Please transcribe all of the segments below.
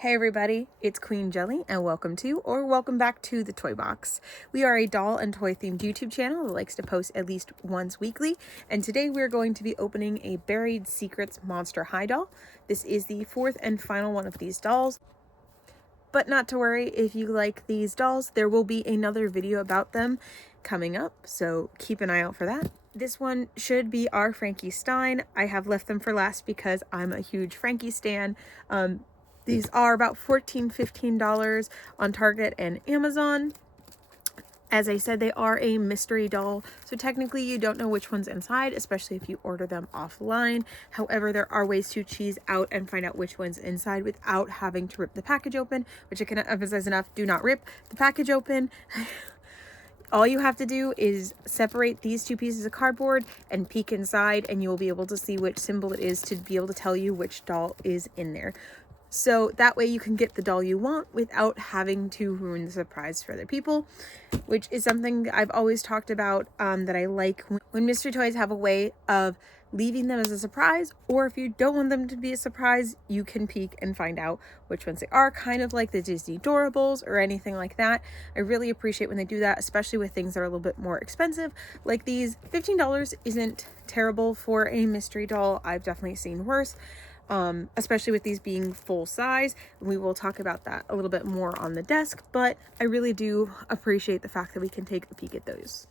Hey everybody, it's Queen Jelly and welcome back to the Toy Box. We are a doll and toy themed YouTube channel that likes to post at least once weekly, and today we're going to be opening a Buried Secrets Monster High doll. This is the fourth and final one of these dolls, but not to worry, if you like these dolls, there will be another video about them coming up, so keep an eye out for that. This one should be our Frankie Stein. I have left them for last because I'm a huge Frankie stan. These are about $14–15 on Target and Amazon. As I said, they are a mystery doll, so technically you don't know which one's inside, especially if you order them offline. However, there are ways to cheese out and find out which one's inside without having to rip the package open, which I cannot emphasize enough. Do not rip the package open. All you have to do is separate these two pieces of cardboard and peek inside, and you will be able to see which symbol it is to be able to tell you which doll is in there. So that way you can get the doll you want without having to ruin the surprise for other people, which is something I've always talked about, that I like when mystery toys have a way of leaving them as a surprise, or if you don't want them to be a surprise, you can peek and find out which ones they are, kind of like the Disney Doorables or anything like that. I really appreciate when they do that, especially with things that are a little bit more expensive. Like these, $15 isn't terrible for a mystery doll. I've definitely seen worse. Especially with these being full size. We will talk about that a little bit more on the desk, but I really do appreciate the fact that we can take a peek at those.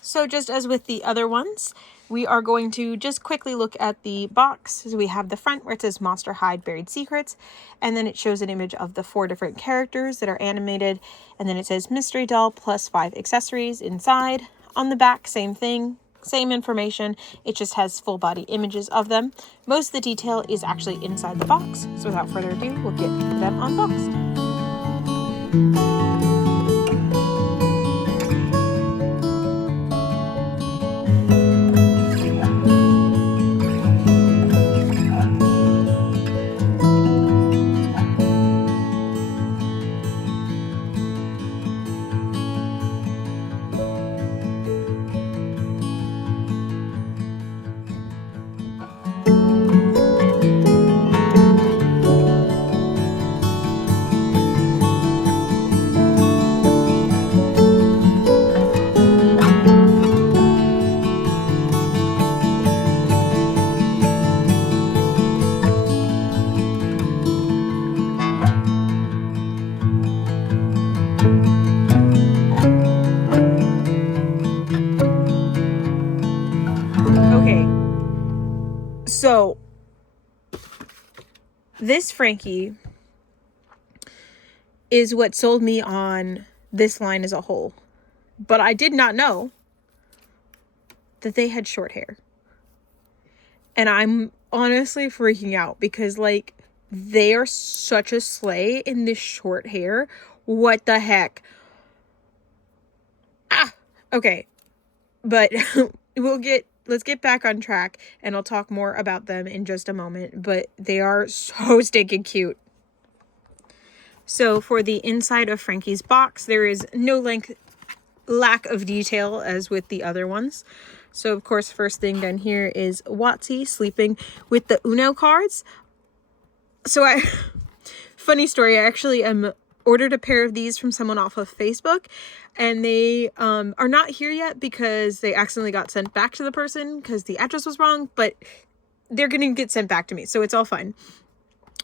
So just as with the other ones, we are going to just quickly look at the box. So we have the front where it says Monster High Buried Secrets, and then it shows an image of the 4 different characters that are animated, and then it says mystery doll plus 5 accessories inside. On the back, same thing. Same information, it just has full body images of them. Most of the detail is actually inside the box. So without further ado, we'll get them unboxed. So, this Frankie is what sold me on this line as a whole. But I did not know that they had short hair. And I'm honestly freaking out because, like, they are such a slay in this short hair. What the heck? Okay. But let's get back on track, and I'll talk more about them in just a moment, but they are so stinking cute. So for the inside of Frankie's box, there is no lack of detail as with the other ones. So of course, first thing down here is Watsy sleeping with the Uno cards. So funny story, I actually ordered a pair of these from someone off of Facebook, and they are not here yet because they accidentally got sent back to the person because the address was wrong, but they're gonna get sent back to me, so it's all fine.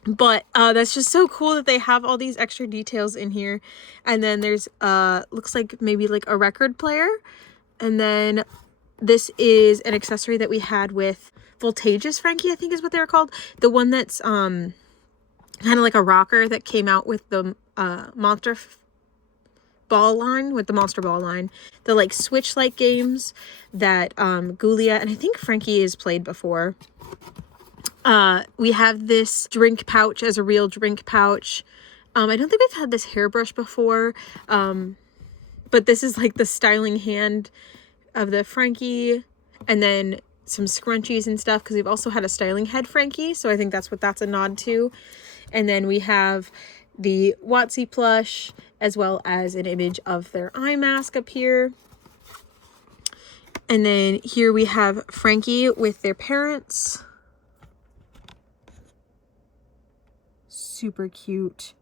But that's just so cool that they have all these extra details in here. And then there's looks like maybe like a record player, and then this is an accessory that we had with Voltageous Frankie, I think is what they're called, the one that's kind of like a rocker that came out with the Monster Ball line, the like Switch-like games that Gulia and I think Frankie has played before. We have this drink pouch as a real drink pouch. I don't think we've had this hairbrush before, but this is like the styling hand of the Frankie, and then some scrunchies and stuff, because we've also had a styling head Frankie, so I think that's what that's a nod to. And then we have the Watsy plush, as well as an image of their eye mask up here. And then here we have Frankie with their parents. super cute.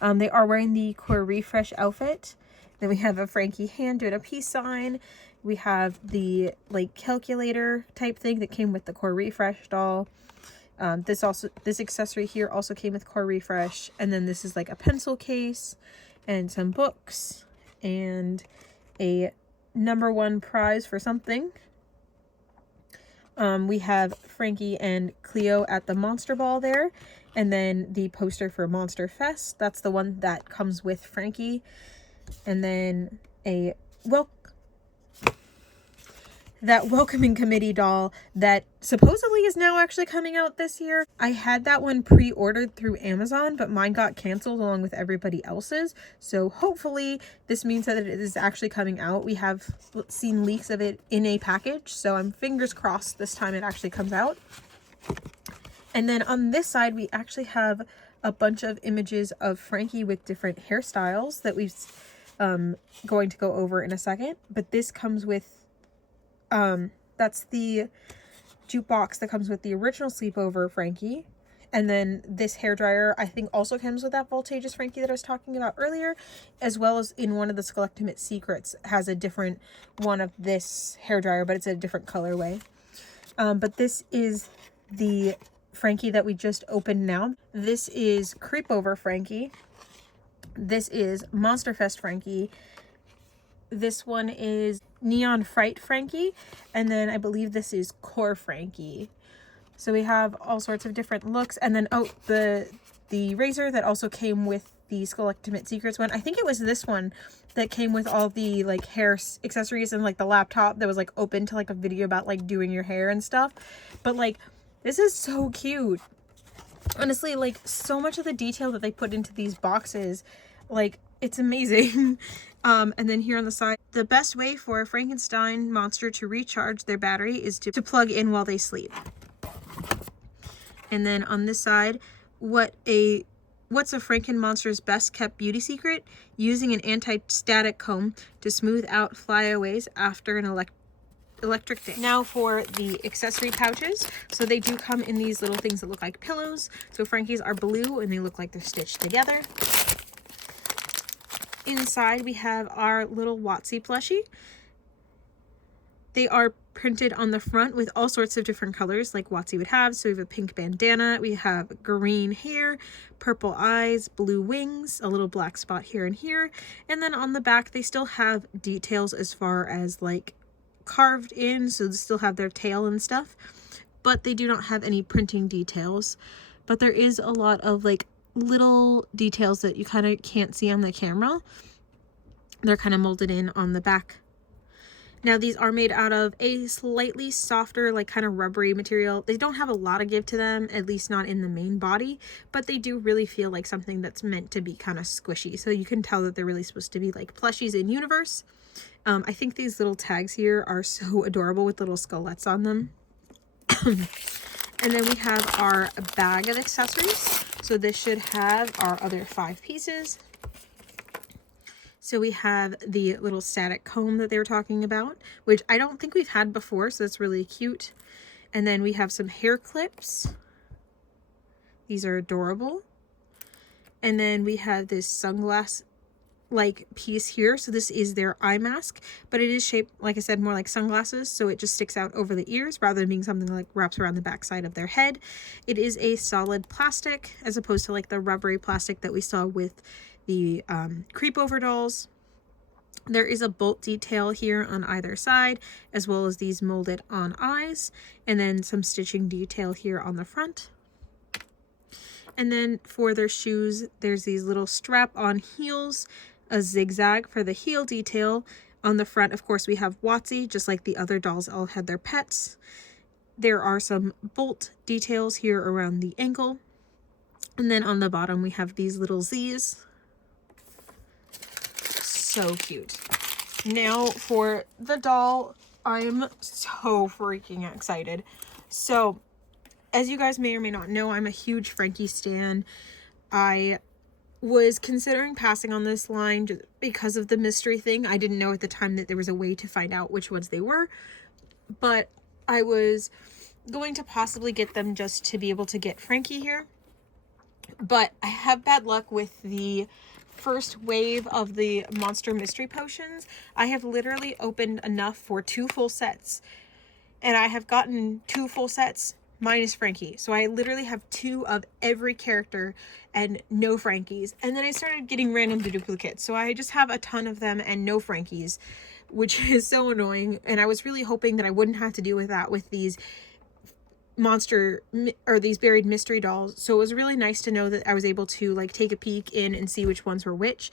They are wearing the Core Refresh outfit. Then we have a Frankie hand doing a peace sign. We have the like calculator type thing that came with the Core Refresh doll. This accessory here also came with Core Refresh. And then this is like a pencil case and some books and a #1 prize for something. We have Frankie and Cleo at the Monster Ball there. And then the poster for Monster Fest. That's the one that comes with Frankie. And then that welcoming committee doll that supposedly is now actually coming out this year. I had that one pre-ordered through Amazon, but mine got canceled along with everybody else's. So hopefully this means that it is actually coming out. We have seen leaks of it in a package, so I'm fingers crossed this time it actually comes out. And then on this side, we actually have a bunch of images of Frankie with different hairstyles that we've going to go over in a second. But this comes with, that's the jukebox that comes with the original Sleepover Frankie. And then this hairdryer, I think, also comes with that Voltageous Frankie that I was talking about earlier, as well as in one of the Skulltimate Secrets has a different one of this hairdryer, but it's a different colorway. But this is the Frankie that we just opened now. This is Creepover Frankie. This is Monster Fest Frankie. This one is Neon Fright Frankie. And then I believe this is Core Frankie. So we have all sorts of different looks. And then, oh, the razor that also came with the Skulltimate Secrets one. I think it was this one that came with all the like hair accessories and like the laptop that was like open to like a video about like doing your hair and stuff. But like, this is so cute. Honestly, like so much of the detail that they put into these boxes, like it's amazing. And then here on the side, the best way for a Frankenstein monster to recharge their battery is to plug in while they sleep. And then on this side, what's a Franken monster's best kept beauty secret? Using an anti-static comb to smooth out flyaways after an electric day. Now for the accessory pouches. So they do come in these little things that look like pillows. So Frankie's are blue and they look like they're stitched together. Inside we have our little Watsy plushie. They are printed on the front with all sorts of different colors like Watsy would have. So we have a pink bandana, we have green hair, purple eyes, blue wings, a little black spot here and here. And then on the back they still have details as far as like carved in, so they still have their tail and stuff, but they do not have any printing details. But there is a lot of like little details that you kind of can't see on the camera. They're kind of molded in on the back. Now these are made out of a slightly softer, like kind of rubbery material. They don't have a lot of give to them, at least not in the main body, but they do really feel like something that's meant to be kind of squishy. So you can tell that they're really supposed to be like plushies in universe. I think these little tags here are so adorable with little skeletons on them. And then we have our bag of accessories. So this should have our other 5 pieces. So we have the little static comb that they were talking about, which I don't think we've had before, so that's really cute. And then we have some hair clips. These are adorable. And then we have this sunglass like piece here. So this is their eye mask, but it is shaped, like I said, more like sunglasses, so it just sticks out over the ears rather than being something like wraps around the back side of their head. It is a solid plastic as opposed to like the rubbery plastic that we saw with the Creepover dolls. There is a bolt detail here on either side, as well as these molded on eyes, and then some stitching detail here on the front. And then for their shoes, there's these little strap-on heels, a zigzag for the heel detail. On the front, of course, we have Watsy, just like the other dolls all had their pets. There are some bolt details here around the ankle. And then on the bottom, we have these little Z's. So cute. Now for the doll, I'm so freaking excited. So, as you guys may or may not know, I'm a huge Frankie stan. I was considering passing on this line just because of the mystery thing. I didn't know at the time that there was a way to find out which ones they were, but I was going to possibly get them just to be able to get Frankie here. But I have bad luck with the first wave of the monster mystery potions. I have literally opened enough for 2 full sets, and I have gotten 2 full sets minus Frankie. So I literally have 2 of every character and no Frankies. And then I started getting random duplicates. So I just have a ton of them and no Frankies, which is so annoying. And I was really hoping that I wouldn't have to deal with that with these monster or these buried mystery dolls. So it was really nice to know that I was able to like take a peek in and see which ones were which.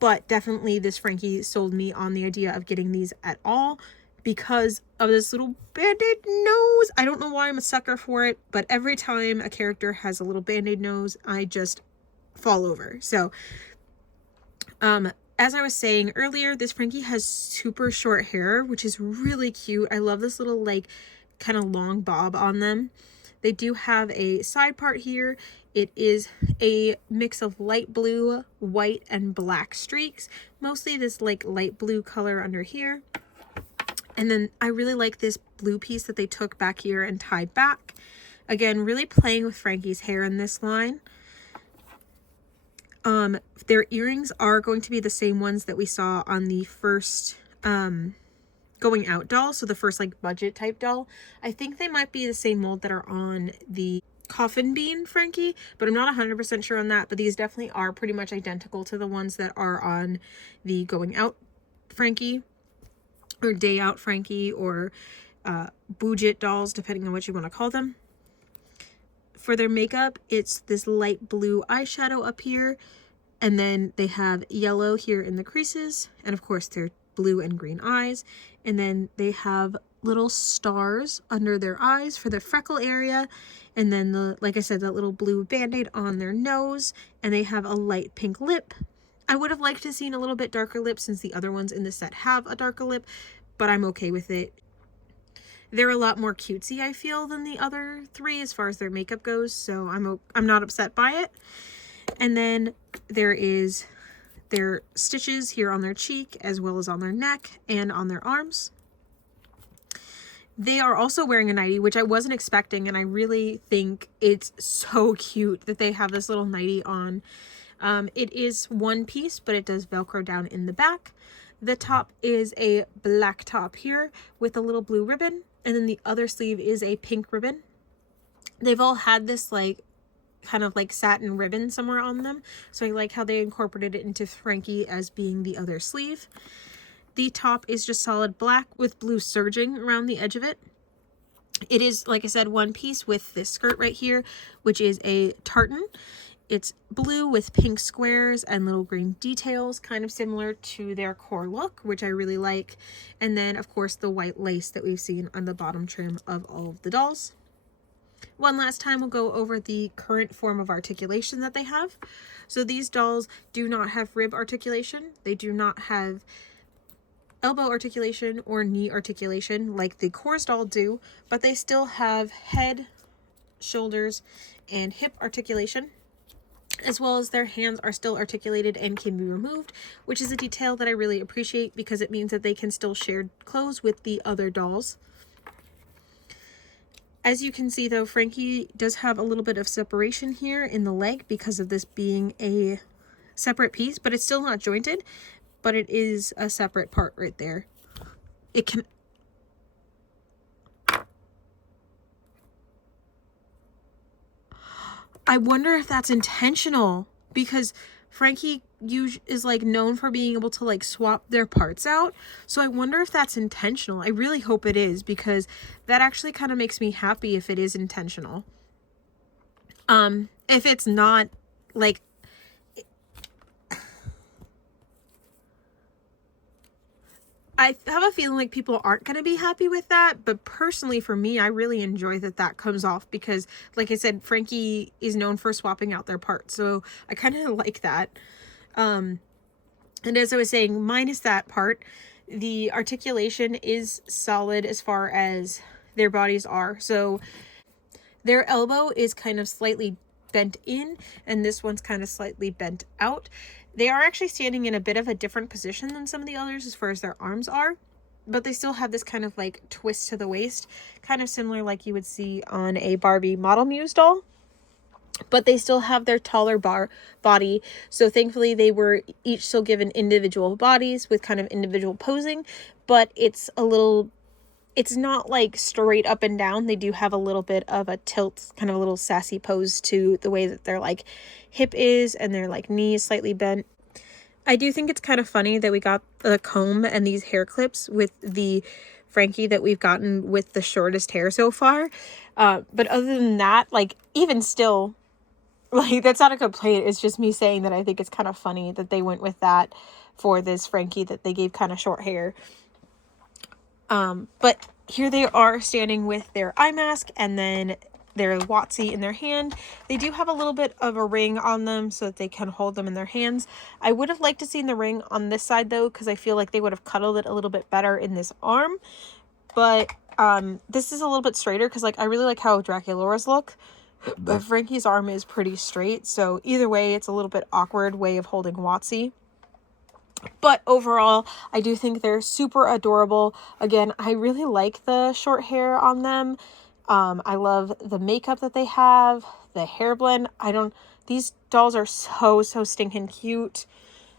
But definitely this Frankie sold me on the idea of getting these at all because of this little band-aid nose. I don't know why I'm a sucker for it, but every time a character has a little band-aid nose, I just fall over. So as I was saying earlier, this Frankie has super short hair, which is really cute. I love this little like kind of long bob on them. They do have a side part here. It is a mix of light blue, white, and black streaks. Mostly this like light blue color under here. And then I really like this blue piece that they took back here and tied back. Again, really playing with Frankie's hair in this line. Their earrings are going to be the same ones that we saw on the first going out doll, so the first like budget type doll. I think they might be the same mold that are on the coffin bean Frankie, but I'm not 100% sure on that. But these definitely are pretty much identical to the ones that are on the going out Frankie or day out Frankie or budget dolls, depending on what you want to call them. For their makeup, it's this light blue eyeshadow up here, and then they have yellow here in the creases, and of course their blue and green eyes. And then they have little stars under their eyes for the freckle area, and then the, like I said, that little blue band-aid on their nose, and they have a light pink lip. I would have liked to have seen a little bit darker lip since the other ones in the set have a darker lip, but I'm okay with it. They're a lot more cutesy, I feel, than the other 3 as far as their makeup goes, so I'm not upset by it. And then there is their stitches here on their cheek, as well as on their neck and on their arms. They are also wearing a nightie, which I wasn't expecting, and I really think it's so cute that they have this little nightie on. It is one piece, but it does Velcro down in the back. The top is a black top here with a little blue ribbon, and then the other sleeve is a pink ribbon. They've all had this like kind of like satin ribbon somewhere on them, so I like how they incorporated it into Frankie as being the other sleeve. The top is just solid black with blue serging around the edge of it. It is, like I said, one piece with this skirt right here, which is a tartan. It's blue with pink squares and little green details, kind of similar to their core look, which I really like. And then, of course, the white lace that we've seen on the bottom trim of all of the dolls. One last time, we'll go over the current form of articulation that they have. So these dolls do not have rib articulation. They do not have elbow articulation or knee articulation like the Core's doll do, but they still have head, shoulders, and hip articulation, as well as their hands are still articulated and can be removed, which is a detail that I really appreciate because it means that they can still share clothes with the other dolls. As you can see though, Frankie does have a little bit of separation here in the leg because of this being a separate piece, but it's still not jointed, but it is a separate part right there. It can... I wonder if that's intentional, because Frankie is like known for being able to like swap their parts out. So I wonder if that's intentional. I really hope it is, because that actually kind of makes me happy if it is intentional. If it's not, like, I have a feeling like people aren't going to be happy with that, but personally for me, I really enjoy that that comes off because, like I said, Frankie is known for swapping out their parts, so I kind of like that. And as I was saying, minus that part, the articulation is solid as far as their bodies are. So their elbow is kind of slightly bent in, and this one's kind of slightly bent out. They are actually standing in a bit of a different position than some of the others as far as their arms are, but they still have this kind of like twist to the waist, kind of similar like you would see on a Barbie Model Muse doll. but they still have their taller body. So thankfully they were each still given individual bodies with kind of individual posing, but it's not like straight up and down. They do have a little bit of a tilt, kind of a little sassy pose to the way that their like hip is and their like knee is slightly bent. I do think it's kind of funny that we got the comb and these hair clips with the Frankie that we've gotten with the shortest hair so far. But other than that, like even still, like that's not a complaint. It's just me saying that I think it's kind of funny that they went with that for this Frankie, that they gave kind of short hair. But here they are standing with their eye mask and then their Watsy in their hand. They do have a little bit of a ring on them so that they can hold them in their hands. I would have liked to see the ring on this side though, because I feel like they would have cuddled it a little bit better in this arm. But this is a little bit straighter because like I really like how Draculaura's look. But Frankie's arm is pretty straight, so either way it's a little bit awkward way of holding Watsy. But overall, I do think they're super adorable. Again, I really like the short hair on them. I love the makeup that they have, the hair blend. These dolls are so stinking cute.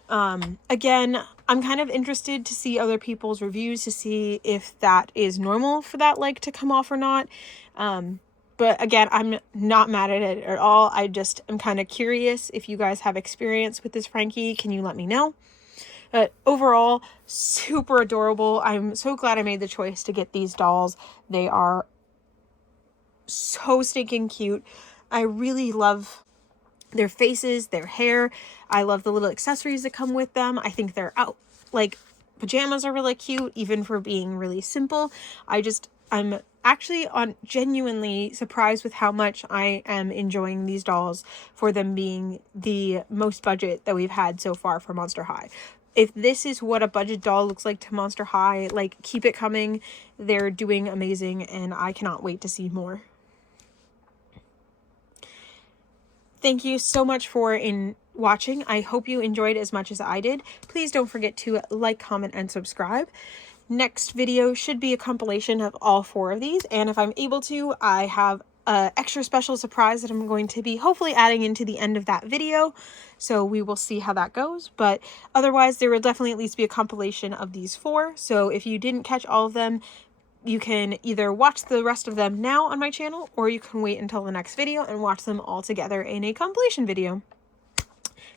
Again, I'm kind of interested to see other people's reviews to see if that is normal for that leg to come off or not. But again, I'm not mad at it at all. I'm kind of curious if you guys have experience with this Frankie. Can you let me know? But overall, super adorable. I'm so glad I made the choice to get these dolls. They are so stinking cute. I really love their faces, their hair. I love the little accessories that come with them. I think their pajamas are really cute, even for being really simple. I'm actually genuinely surprised with how much I am enjoying these dolls for them being the most budget that we've had so far for Monster High. If this is what a budget doll looks like to Monster High, like, keep it coming. They're doing amazing, and I cannot wait to see more. Thank you so much for watching. I hope you enjoyed as much as I did. Please don't forget to like, comment, and subscribe. Next video should be a compilation of all 4 of these, and if I'm able to, I have an extra special surprise that I'm going to be hopefully adding into the end of that video, so we will see how that goes. But otherwise, there will definitely at least be a compilation of these 4, so if you didn't catch all of them, you can either watch the rest of them now on my channel, or you can wait until the next video and watch them all together in a compilation video.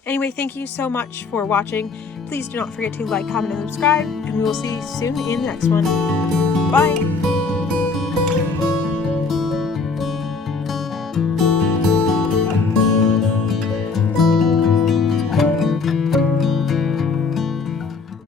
Anyway, thank you so much for watching. Please do not forget to like, comment, and subscribe, and we will see you soon in the next one. Bye!